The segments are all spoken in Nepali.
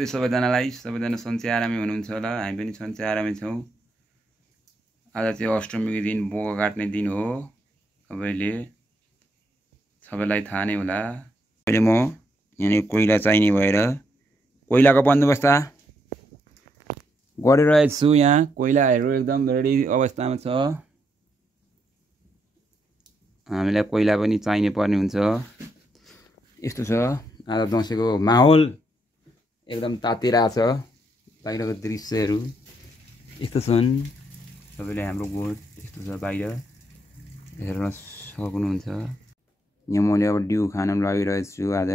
नमस्ते सबैजनालाई। सबैजना सन्चै आरामै हुनुहुन्छ होला, हामी पनि सन्चै आरामै छौँ। आज चाहिँ अष्टमीको दिन बोका काट्ने दिन हो। सबैले सबैलाई थाहा नै होला। अहिले म यहाँनिर कोइला चाहिने भएर कोइलाको बन्दोबस्त गरिरहेको छु। यहाँ कोइलाहरू एकदम रेडी अवस्थामा छ। हामीलाई कोइला पनि चाहिने पर्ने हुन्छ। यस्तो छ आज दसैँको माहौल एकदम तातिरहेछ। बाहिरको दृश्यहरू यस्तो छन्। सबैले हाम्रो गोठ यस्तो छ, बाहिर हेर्न सक्नुहुन्छ। यहाँ मैले अब डिउ खान लागिरहेको छु। आज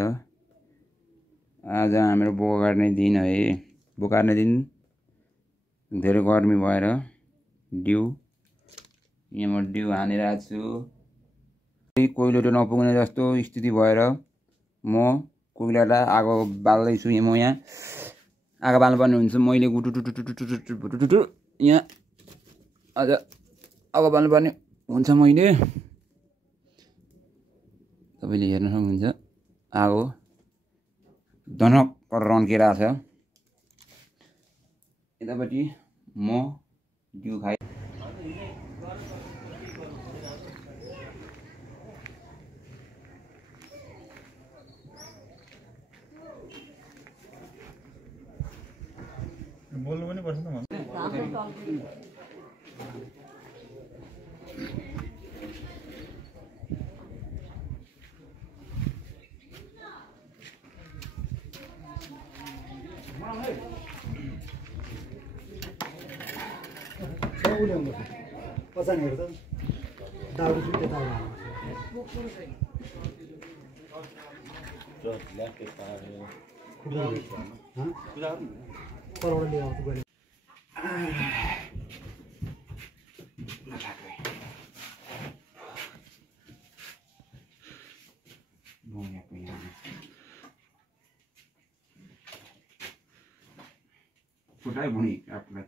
हाम्रो बोका काट्ने दिन है। बोका काट्ने दिन धेरै गर्मी भएर डिउ यहाँ म डिउ हानिरहेको छु। कोइलो नपुग्ने जस्तो स्थिति भएर म कोइलालाई आगो बाल्दैछु। म यहाँ आगो बाल्नुपर्ने हुन्छ। मैले गुटुटुटुटुटुटुटुटुटु यहाँ आज आगो बाल्नुपर्ने हुन्छ। मैले तपाईँले हेर्न सक्नुहुन्छ आगो धनक रन्किरहेछ। यतापट्टि म डिउ खाइ बोल्नु पनि पर्छ न। पचानीहरू त दाउरा सुत्यो दाउरा परबाट लिएर आउँछु गएर फुटाइ भुँडी आफूलाई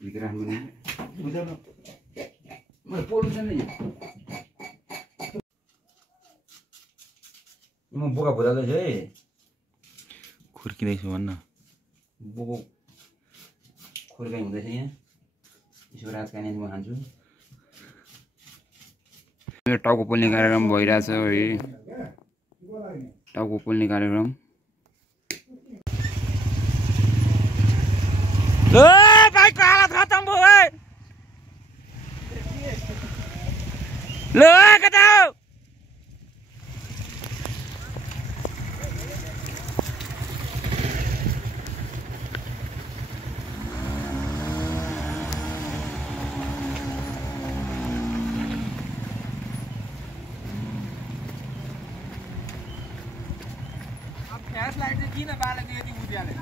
भित्र राख्नु मैले पोल्नु छैन। म बोका भुजाउँदैछु है। खुर्किँदैछु भन्न। बोको खुर्काइ हुँदैछ यहाँ। यसो राजकानी म खान्छु। मेरो टाउको पोल्ने कार्यक्रम भइरहेछ है। टाउको पोल्ने कार्यक्रम। बाइकको हालत खतम भयो है। ल कता हो? फ्ल्यास लाइट चाहिँ किन बालेको यति उज्याले?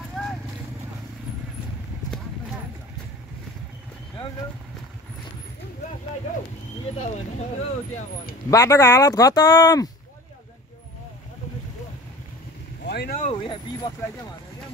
बाटोको हालत खतम होइन हौ। यहाँ बी बक्सलाई चाहिँ भनेर क्या म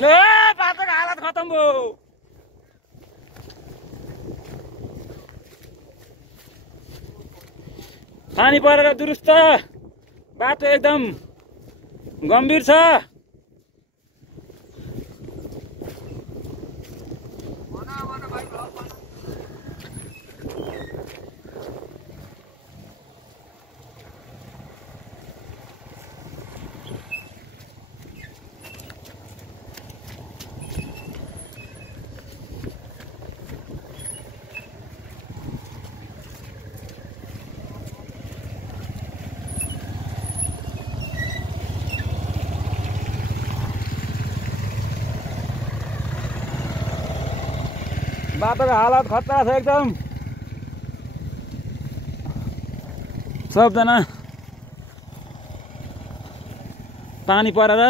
ल बाटोको हालत खतम भयो। पानी परेर दुरुस्त बाटो एकदम गम्भीर छ। बाटोको हालत खतरा छ एकदम। सबजना पानी परेर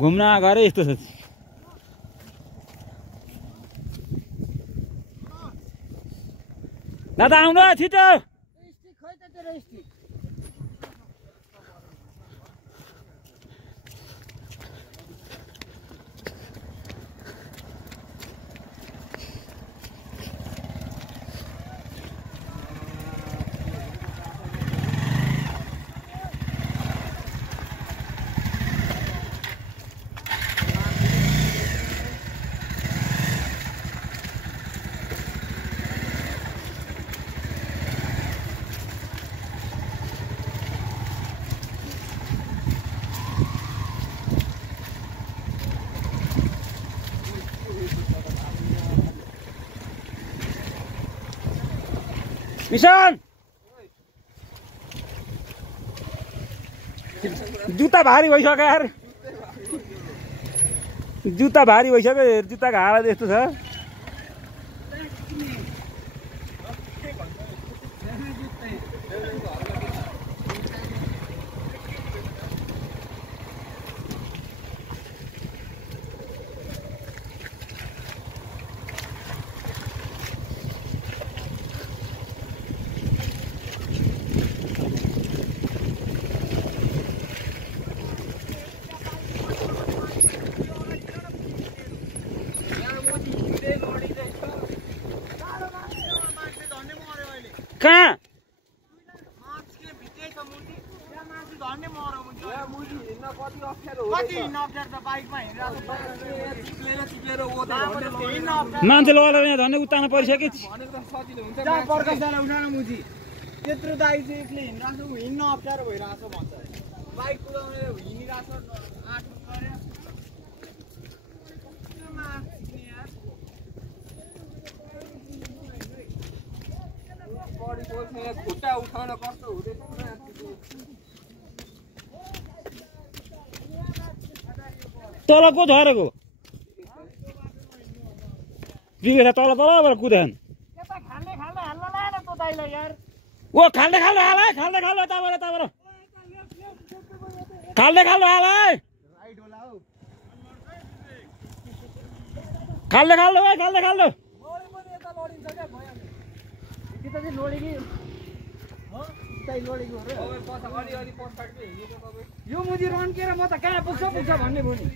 घुम्न गएर यस्तो छ। दादा आउनु छिटो। मिशन जुत्ता भारी भइसक्यो यार, जुत्ता भारी भइसक्यो। जुत्ताको हालत यस्तो छ। कहाँ मान्छे लगेर यहाँ धन्ने उत्तानो परिसक्यो। त्यत्रो दाइ चाहिँ एक्लै हिँडिरहेको छ, हिँड्न अप्ठ्यारो भइरहेको छ भन्छ। बाइक कुदाउने हिँडिरहेको छ, आठो गऱ्यो। खुट्टा उठाउन कस्तो हुँदैछ। तल को झरेको बिग्रेछ, तल तलबाट कुदेन। ओ खाल्दै खाल्दै हाल है, खाल्दै खाल्दै यताबाट यताबाट खाल्दै खाल्दै हाल है, खाल्दै खाल्दै है, खाल्दै खाल्दै यो मुजी रन्केर म त कहाँ पुग्छ पुग्छ भन्ने भयो नि।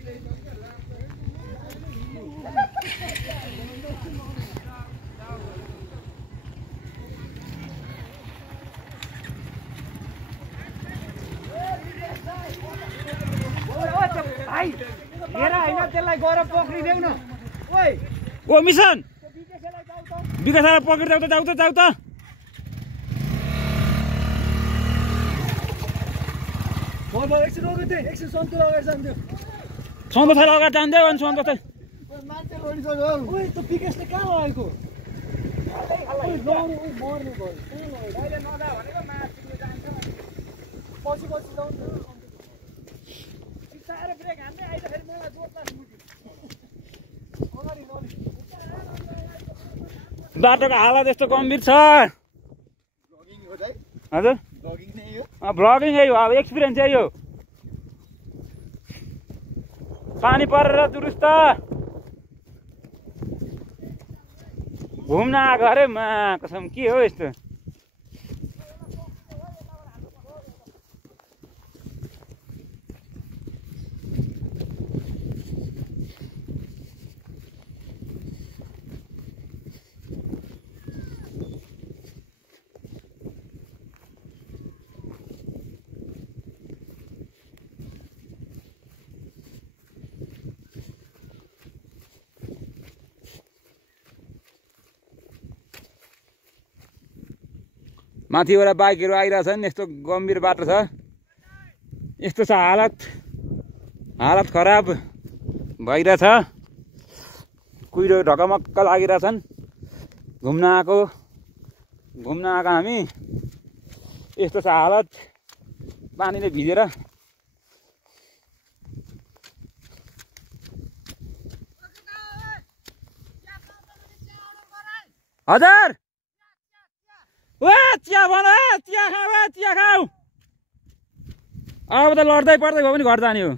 हेर होइन त्यसलाई गएर पक्रिदेऊ न। ओ मिसन विकासलाई पक्रिदेऊ त, जाऊ त जाऊ त। एकछिन रोक्यो त्यो, एकछिन सन्तुला अगाडि जान्थ्यो। सन्तोष अगाडि जान्थ्यो अनि सन्तोष मान्छे लडिसक्यो। ओइ त्यो विकासले कहाँ लगेको? मर्नु भयो। पछि पछि जाउँ न। बिस्तारै ब्रेक हान्दै आइदाखेरि मलाई जोड्दा बाटोको हालत यस्तो गम्भीर छ। हजुर भ्लगिङ है हो, अब एक्सपिरियन्स है यो। पानी परेर दुरुस्त घुम्न आएको अरे मा कसम के हो यस्तो। माथिबाट बाइकहरू आइरहेछन्, यस्तो गम्भीर बाटो छ, यस्तो छ हालत। हालत खराब भइरहेछ। कुहिरो ढकमक्क लागिरहेछन्। घुम्न आएको हामी, यस्तो छ हालत पानीले भिजेर। हजुर ओ चिया भन चिया खाऊ चिया खाऊ अब त लड्दै पर्दै भयो पनि घर जाने हो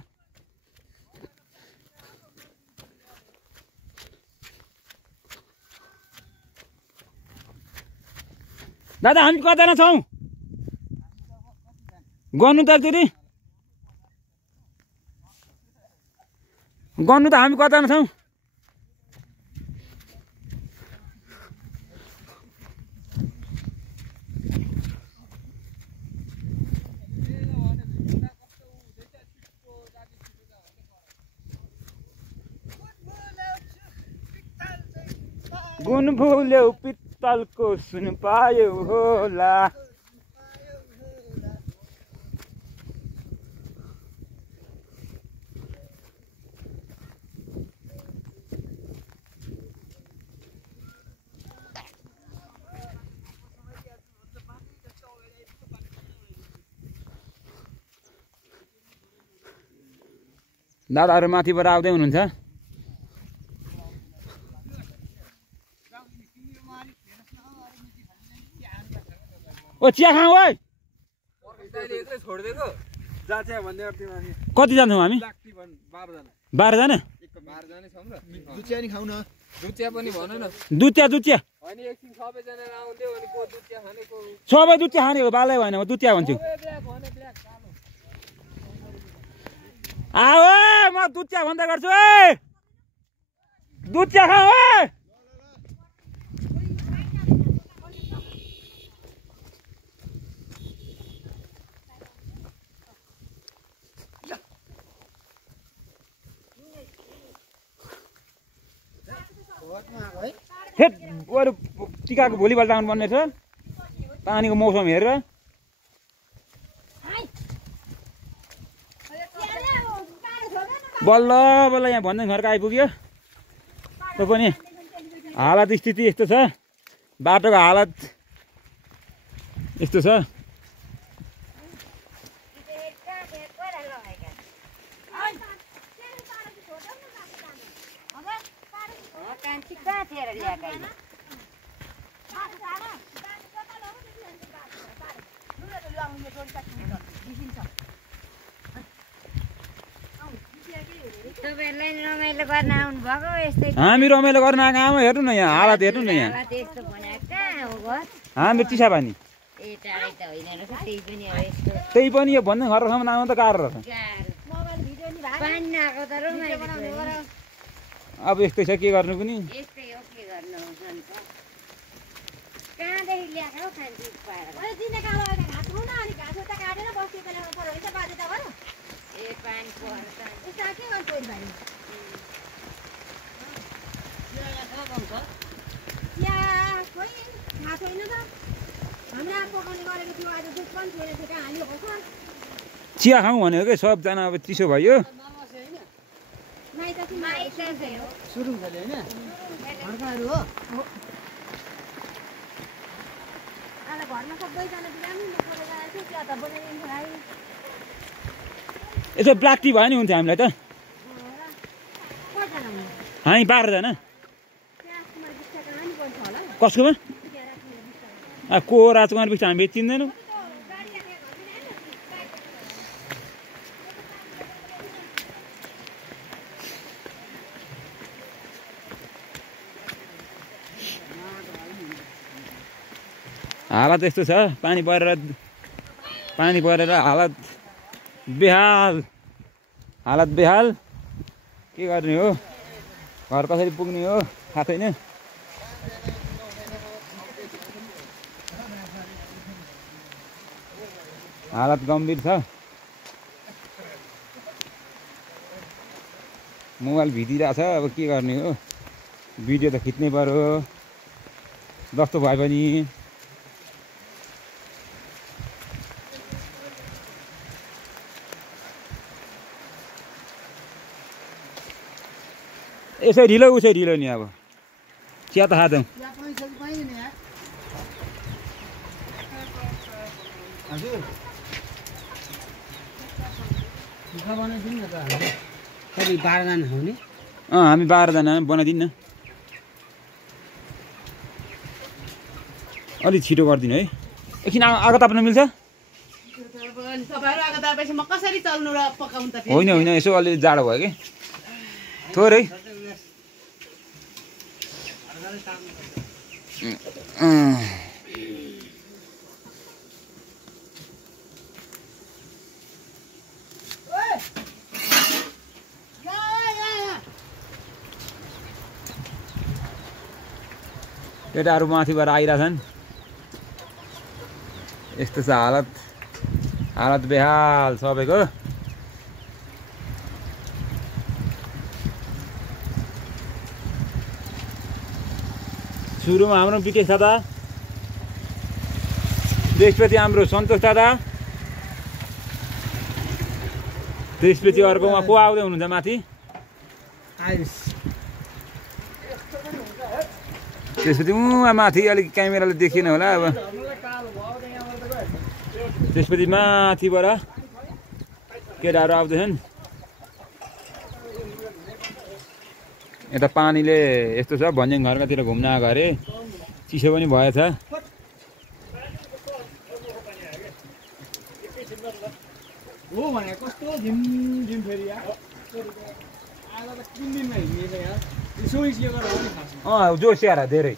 दादा हामी कतिजना छौँ गर्नु त एकचोटि गर्नु त हामी कतिजना छौँ गुण भुल्यौ पित्तलको सुन पायौ होला दादाहरू माथिबाट आउँदै हुनुहुन्छ ओ चिया खाऊ है कतिजना छौँ हामी 12जना दुचिया सबै दुचिया खाने हो बालै भएन म दुचिया भन्छु आओ म दुचिया भन्दै गर्छु है दुचिया खाऊ है फेट अरू टिकाको भोलिपल्ट आउनु पर्ने छ पानीको मौसम हेरेर बल्ल बल्ल यहाँ भन्दै घरको आइपुग्यो त्यो पनि हालत स्थिति यस्तो छ बाटोको हालत यस्तो छ हामी रमाइलो गर्न आएको आमा हेर्नु न यहाँ हालत हेर्नु न यहाँ हामी चिसा पानी त्यही पनि यो भन्दै घरसम्म आउनु त गाह्रो रहेछ अब यस्तै छ के गर्नु पनि चिया खाउँ भनेको के सबजना अब चिसो भयो यसो ब्ल्याक टी भयो नि हुन्थ्यो हामीलाई त हामी 12जना कसकोमा को राजकुमार बिच हामी चिन्दैनौँ हालत यस्तो छ पानी परेर हालत बेहाल के गर्ने हो घर कसरी पुग्ने हो थाहा छैन हालत गम्भीर छ मोबाइल भिडिरहेछ अब के गर्ने हो भिडियो त खिच्नै पर्यो जस्तो भए पनि यसै ढिलो उसै ढिलो नि अब चिया त खाँदौँ हामी 12जना बनाइदिनु न अलिक छिटो गरिदिनु है एकछिन आगो ताप्न मिल्छ होइन होइन यसो अलि जाडो भयो कि थोरै केटाहरू माथिबाट आइरहेछन् यस्तो छ हालत बेहाल सबैको सुरुमा हाम्रो विकेश दादा त्यसपछि हाम्रो सन्तोष दादा त्यसपछि अर्कोमा को आउँदै हुनुहुन्छ माथि त्यसपछि उहाँ माथि अलिक क्यामेराले देखिएन होला अब त्यसपछि माथिबाट केटाहरू आउँदैछन् यता पानीले यस्तो छ भन्ज्याङ घरकातिर घुम्न आएको अरे चिसो पनि भएछ जोस यार धेरै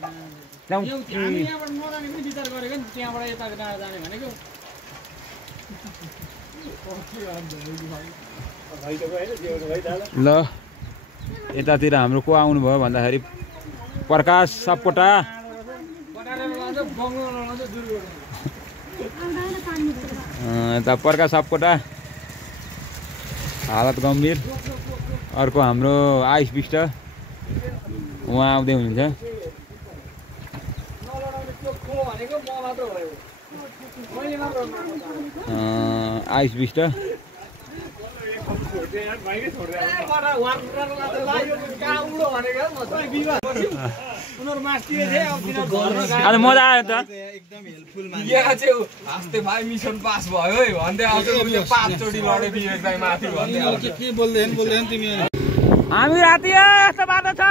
ल यतातिर हाम्रो को आउनुभयो भन्दाखेरि प्रकाश सापकोटा यता प्रकाश सापकोटा हालत गम्भीर अर्को हाम्रो आइस बिष्ट उहाँ आउँदै हुनुहुन्छ आइस बिष्ट आज मजा आयो त एकदम हेल्पफुल मान्छे आस्ते भाइ मिसन पास भयो है भन्दै आउँछ यो पाँचचोटी लडे बिएस भाइ माथि भन्दै आउँछ के बोल्दैन तिमी हामी राति यस्तो बाटो छ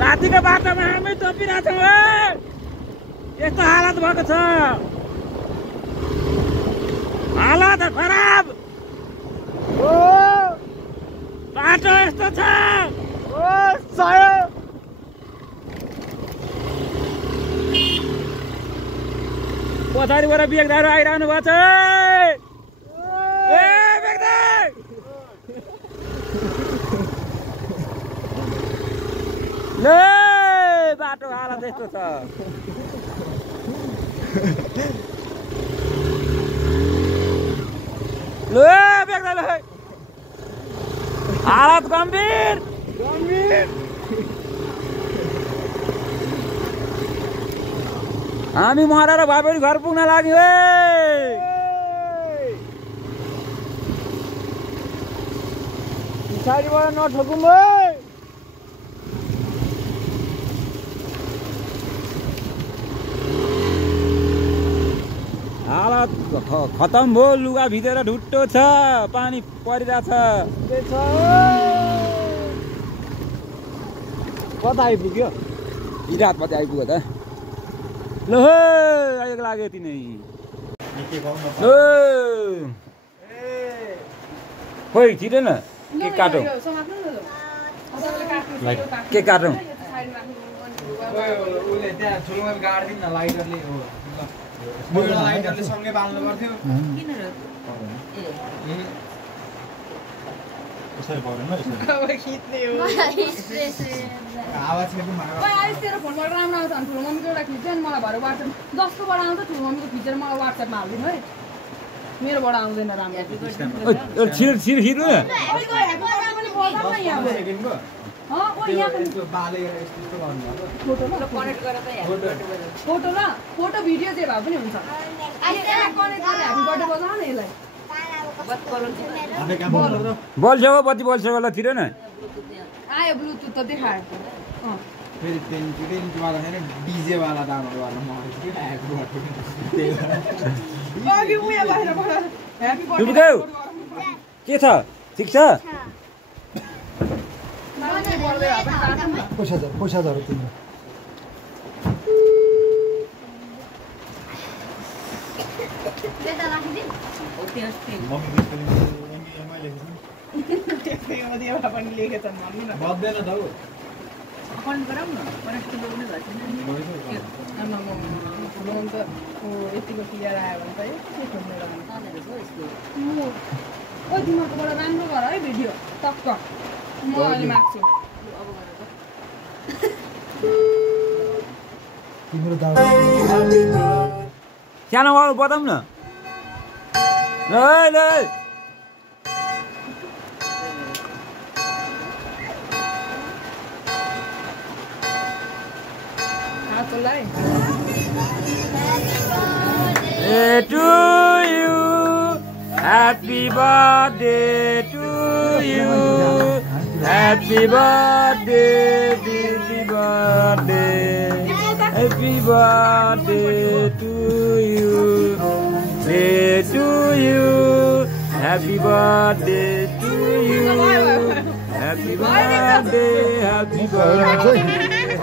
रातिको बाटोमा हामी तपिरहेको छौँ यस्तो हालत भएको छ हालत खराब बाटो यस्तो छ पछाडिबाट बेग्दाहरू आइरहनु भएको छ ले बाटो हालत यस्तो छ ले बेग्दा हालत गम्भीर हामी मरेर भए पनि घर पुग्न लाग्यो पछाडिबाट नठोकौँ हालत खतम भयो लुगा भिजेर ढुट्टो छ पानी परिरहेछ कता आइपुग्यो हिरात पछि आइपुग्यो त ल आइको लाग्यो यति नै खोइ छिटो न के काटौँ के काटौँ लाइटरले सँगै बाल्नु पर्थ्यो कसरी पर्दैन अब खिच्ने हो आवाज पनि तेरो फोनबाट राम्रो आउँछ अनि ठुलो मम्मीको एउटा खिच्छ नि मलाई भरे वाट्सएप जस्तोबाट आउँछ ठुलो मम्मीको खिचेर मलाई वाट्सएपमा हालिदिनु है मेरोबाट आउँदैन राम्रो छिर्नु फोटो भिडियो जे भए पनि हुन्छ बल्छ बत्ती बल्छ होला तिर न आयो ब्लुटुथ त देखायो फेरि पेन्टवाला छैन डिजेवाला दामहरूवाला के छ ठिक छ पैसा झर तिम्रो पनि लेखेछन् भन्नु न बद्दैन त हौ अकाउन्ट गराउँ न परेक किलो पनि भएन लोन त यतिको क्लियर आयो भने त के खोज्ने ओ तिमीहरूकोबाट राम्रो गर है भिडियो टक्क म अहिले माग्छु सानो गाउँ बताउँ न ल to you, happy birthday to you, happy birthday, happy birthday, happy birthday to you, to you, happy birthday to you, happy birthday, happy birthday.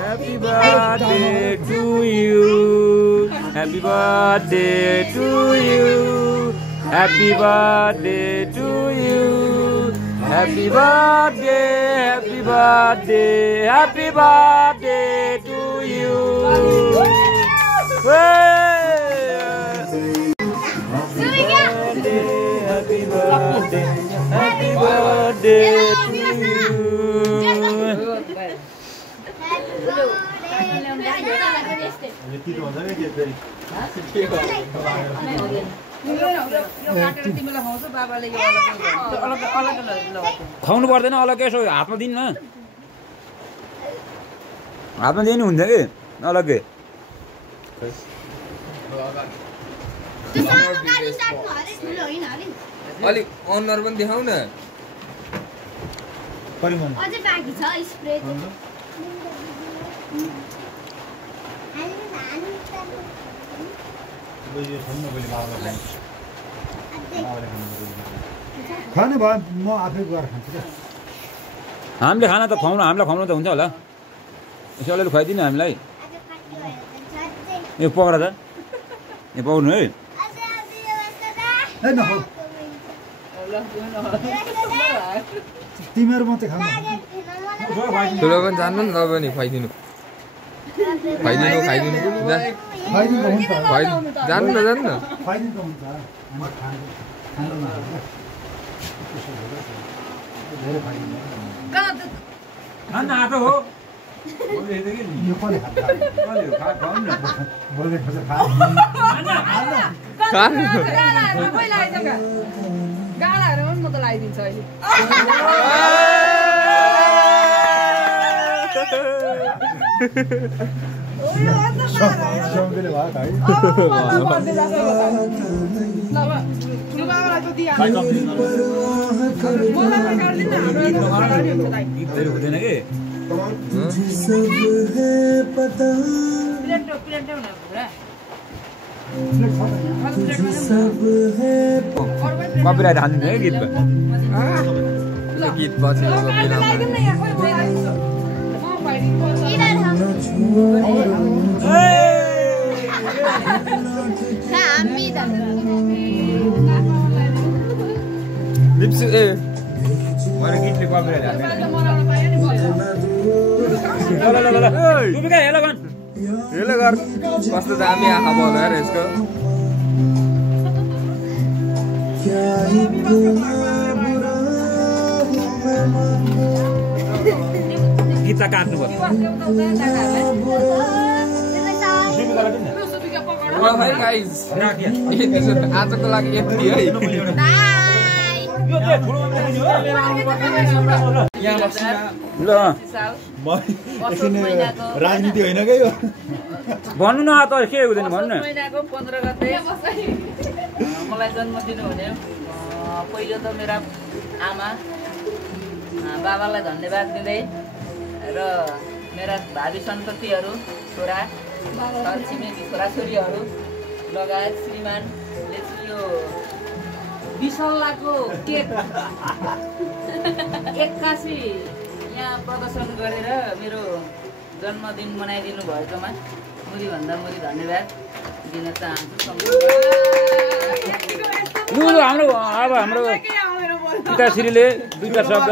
Happy birthday to you. Happy birthday to you. Happy birthday to you. Happy birthday, happy birthday, happy birthday to you. Happy birthday, happy birthday to you. खुवाउनु पर्दैन अलग्गै यसो हातमा दिनु न हातमा दिनु हुन्छ कि अलग्गै अलिक अनुहार पनि देखाउ न अझै बाँकी छ स्प्रे खाने भयो म आफै गएर खान्छु क्या हामीले खाना त खुवाउनु हामीलाई खुवाउनु त हुन्छ होला यसो अलिअलि खुवाइदिनु हामीलाई यो पक्रा त यो पक्राउनु है तिमीहरू मात्रै खानु ठुलो पनि जान्नु नि तपाईँ नि खुवाइदिनु खाइदिनु जान्नु न जान्नु न गाडाहरू पनि म त लगाइदिन्छु अहिले हुँदैन कि कपिराइट हान्दिनु है गीतमा गीत बजेको लिप्सु ए मैले गीतले कपिराइट हेलो गर कस्तो दामी आँखा बोल्यो यार यसको गीत काट्नु भयो है गाइज आजको लागि यति है ल राजनीति होइन क्या यो भन्नु न त के हुँदैन भन्नु न महिनाको 15 गते मलाई जन्मदिन हुने पहिलो त मेरा आमा बाबालाई धन्यवाद दिँदै र मेरा भावी सन्ततिहरू छोरा छरछिमेकी छोराछोरीहरू लगायत श्रीमानले चाहिँ यो 20 लाखको केक 81 यहाँ प्रदर्शन गरेर मेरो जन्मदिन मनाइदिनु भएकोमा मुरीभन्दा मुरी धन्यवाद दिन चाहन्छु। लु लु हाम्रो अब हाम्रो पिताश्रीले दुईटा शब्द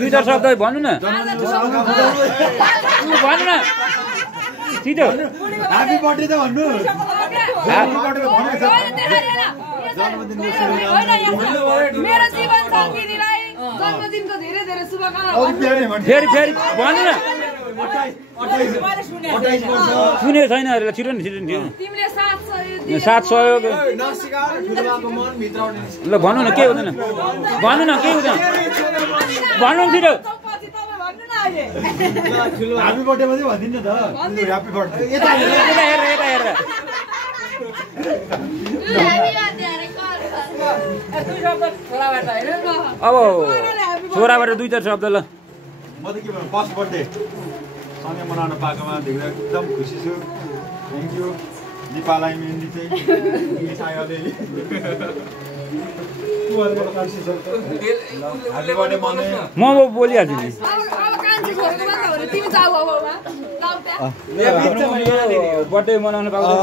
दुईटा शब्द भन्नु न भन्नु न छिटो ह्यापी बर्थडे त भन्नु ह्यापी बर्थडे भनेको छ मेरो जीवन साथीलाई जन्मदिनको धेरै धेरै शुभकामना फेरि फेरि भन्नु न सुनेको छैन अरे छिटो न छिटो छिटो तिमीले साथ सहयोग ल भन्नु न के हुँदैन भन्नु न के हुँदैन भन्नु न छिटो ह्यापी बर्थडे मात्रै भनिदिनु न त ह्यापी बर्थडे यता हेरेर यता हेरेर अब छोराबाट दुईटा शब्द ल म त के भन्नु फर्स्ट बर्थडे सँगै मनाउन पाएकोमा देख्दा एकदम खुसी छु थ्याङ्क यू नेपाललाई मेन्दी चाहिँ इङ्ग्लिस आयो अलिअलि म बोलिहाल्छु नि बर्थडे मनाउनु पाउँदा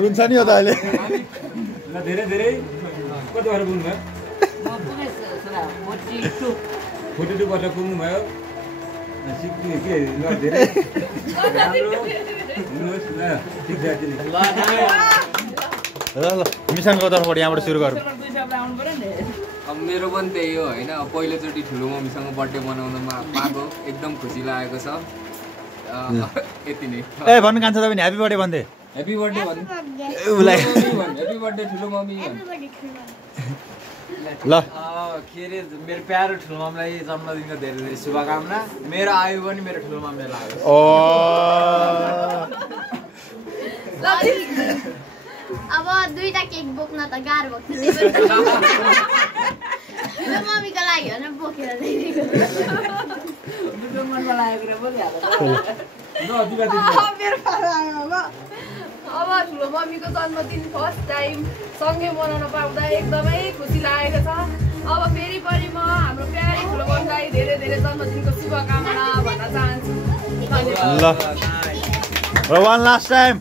रुन्छ नि हो त अहिले ल धेरै धेरै कति भएर पुग्नुभयो 42 वर्ष पुग्नुभयो सिक्नु के ल धेरै हुनुहोस् ल ठिक छ ल मिसनको तर्फबाट यहाँबाट सुरु गरौँ अब मेरो पनि त्यही हो होइन पहिलोचोटि ठुलो मम्मीसँग बर्थडे मनाउनमा पाएको एकदम खुसी लागेको छ यति नै ए भन्नु कान्छ तपाईँ ह्यापी बर्थडे भन्दै ह्यापी बर्थडे भन्नु उसलाई ह्यापी बर्थडे ठुलो मम्मी ल के अरे मेरो प्यारो ठुलो मामलाई जन्मदिनको धेरै धेरै शुभकामना मेरो आयु पनि मेरो ठुलो मामले लाग्यो ओ अब दुईटा केक बोक्न त गाह्रो भएको थियो मम्मीको लागि हो भने बोकेर ल्याइदिएको अब ठुलो मम्मीको जन्मदिन फर्स्ट टाइम सँगै मनाउन पाउँदा एकदमै खुसी लागेको छ अब फेरि पनि म हाम्रो प्यारी ठुलो मम्मीलाई धेरै धेरै जन्मदिनको शुभकामना भन्न चाहन्छु ल र one last time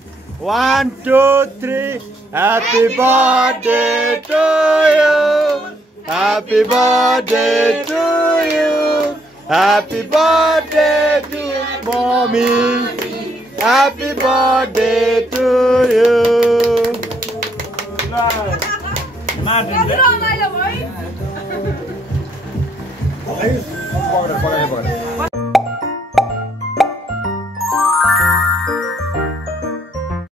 1 2 3 happy birthday to you happy birthday to you happy birthday to mummy Happy birthday to you. रमाइलो भयो